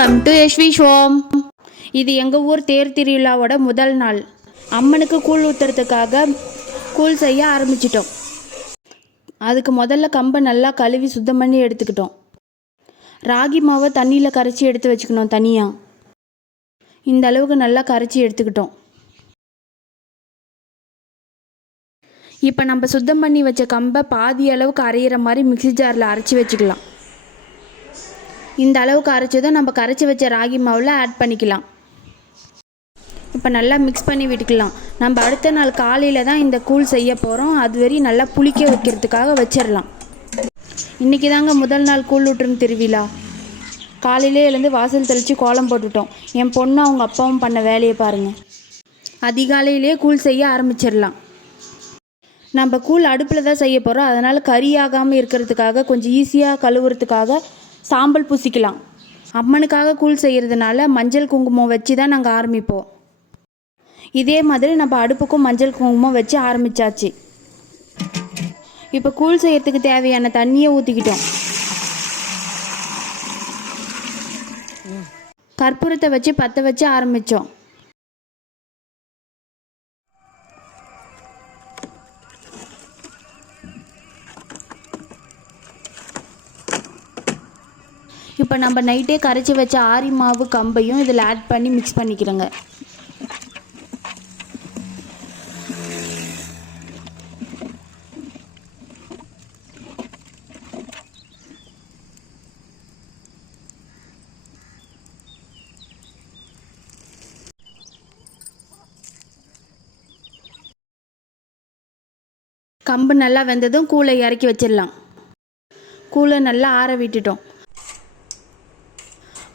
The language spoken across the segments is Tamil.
Welcome to Yashvi Shome. இது எங்கள் ஊர் தேர் திருவிழாவோட முதல் நாள். அம்மனுக்கு கூழ் ஊற்றுறதுக்காக கூழ் செய்ய ஆரம்பிச்சிட்டோம். அதுக்கு முதல்ல கம்பை நல்லா கழுவி சுத்தம் பண்ணி எடுத்துக்கிட்டோம். ராகி மாவை தண்ணியில் கரைச்சி எடுத்து வச்சுக்கணும் தனியாக. இந்த அளவுக்கு நல்லா கரைச்சி எடுத்துக்கிட்டோம். இப்போ நம்ம சுத்தம் பண்ணி வச்ச கம்பை பாதி அளவுக்கு அரைகிற மாதிரி மிக்ஸி ஜாரில் அரைச்சி வச்சுக்கலாம். இந்த அளவுக்கு அரைச்சதும் நம்ம கரைச்சி வச்ச ராகி மாவில் ஆட் பண்ணிக்கலாம். இப்போ நல்லா மிக்ஸ் பண்ணி விட்டுக்கலாம். நம்ம அடுத்த நாள் காலையில் தான் இந்த கூழ் செய்ய போகிறோம். அது வரையும் நல்லா புளிக்க வைக்கிறதுக்காக வச்சிடலாம். இன்றைக்கி தாங்க முதல் நாள் கூழ் ஊற்றும் திருவிழா. காலையிலே எழுந்து வாசல் தெளித்து கோலம் போட்டுட்டோம். என் பொண்ணும் அவங்க அப்பாவும் பண்ண வேலையை பாருங்கள். அதிகாலையிலே கூழ் செய்ய ஆரம்பிச்சிடலாம். நம்ம கூழ் அடுப்பில் தான் செய்ய போகிறோம். அதனால் கறியாகாமல் இருக்கிறதுக்காக கொஞ்சம் ஈஸியாக கழுவுறதுக்காக சாம்பல் பூசிக்கலாம். அம்மனுக்காக கூழ் செய்கிறதுனால மஞ்சள் குங்குமம் வச்சு தான் நாங்கள் ஆரம்பிப்போம். இதே மாதிரி நம்ம அடுப்புக்கும் மஞ்சள் குங்குமம் வச்சு ஆரம்பித்தாச்சு. இப்போ கூழ் செய்கிறதுக்கு தேவையான தண்ணியை ஊற்றிக்கிட்டோம். கற்பூரத்தை வச்சு பற்ற வச்சு ஆரம்பித்தோம். இப்போ நம்ம நைட்டே கரைச்சி வச்ச ஆரி மாவு கம்பையும் இதில் ஆட் பண்ணி மிக்ஸ் பண்ணிக்கிறோங்க. கம்பு நல்லா வெந்ததும் கூழை இறக்கி வச்சிடலாம். கூழை நல்லா ஆற விட்டுட்டோம்.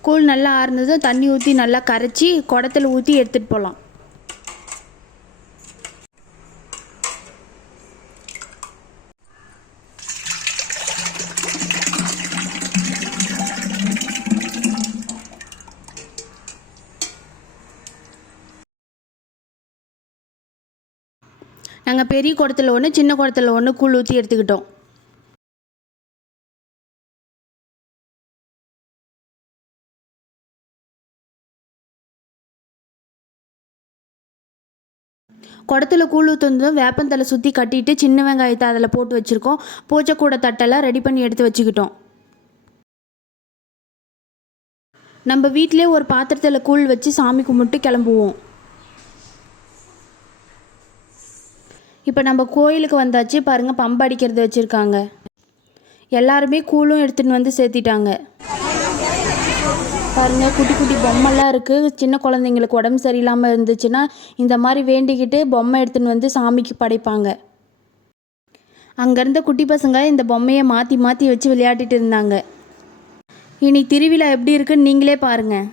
கூழ் நல்லா ஆறுனதும் தண்ணி ஊற்றி நல்லா கரைச்சி குடத்தில் ஊற்றி எடுத்துகிட்டு போகலாம். நாங்கள் பெரிய குடத்தில் ஒன்று சின்ன குடத்தில் ஒன்று கூழ் ஊற்றி எடுத்துக்கிட்டோம். குடத்தில் கூழ் ஊற்றுனதும் வேப்பந்தலை சுற்றி கட்டிட்டு சின்ன வெங்காயத்தை அதில் போட்டு வச்சுருக்கோம். பூஜைக்கூட தட்டெல்லாம் ரெடி பண்ணி எடுத்து வச்சுக்கிட்டோம். நம்ம வீட்டிலே ஒரு பாத்திரத்தில் கூழ் வச்சு சாமி கும்பிட்டு கிளம்புவோம். இப்போ நம்ம கோயிலுக்கு வந்தாச்சு. பாருங்கள், பம்பு அடிக்கிறது வச்சுருக்காங்க. எல்லாருமே கூழும் எடுத்துகிட்டு வந்து சேர்த்திட்டாங்க. பாருங்கள், குட்டி குட்டி பொம்மைலாம் இருக்குது. சின்ன குழந்தைங்களுக்கு உடம்பு சரியில்லாமல் இருந்துச்சுன்னா இந்த மாதிரி வேண்டிக்கிட்டு பொம்மை எடுத்துன்னு வந்து சாமிக்கு படைப்பாங்க. அங்கேருந்த குட்டி பசங்க இந்த பொம்மையை மாற்றி மாற்றி வச்சு விளையாடிட்டு இருந்தாங்க. இனி திருவிழா எப்படி இருக்குன்னு நீங்களே பாருங்கள்.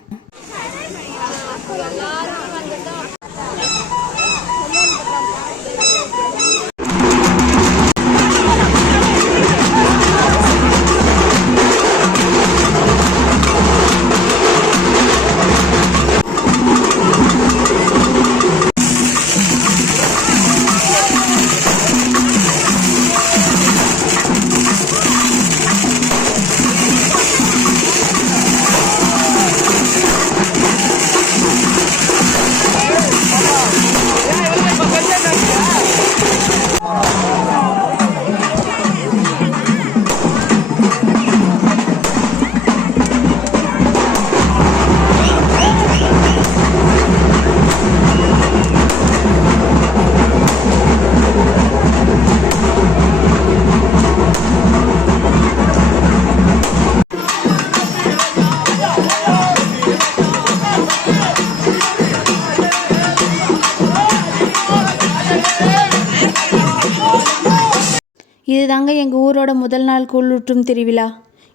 இதுதாங்க எங்கள் ஊரோட முதல் நாள் கூழ் ஊற்றும் திருவிழா.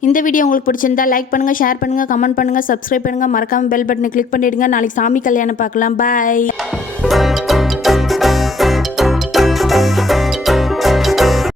இந்த வீடியோ உங்களுக்கு பிடிச்சிருந்தா லைக் பண்ணுங்கள், ஷேர் பண்ணுங்கள், கமெண்ட் பண்ணுங்கள், சப்ஸ்கிரைப் பண்ணுங்கள். மறக்காமல் பெல் பட்டனை கிளிக் பண்ணிவிடுங்க. நாளைக்கு சாமி கல்யாணம் பார்க்கலாம். பாய்.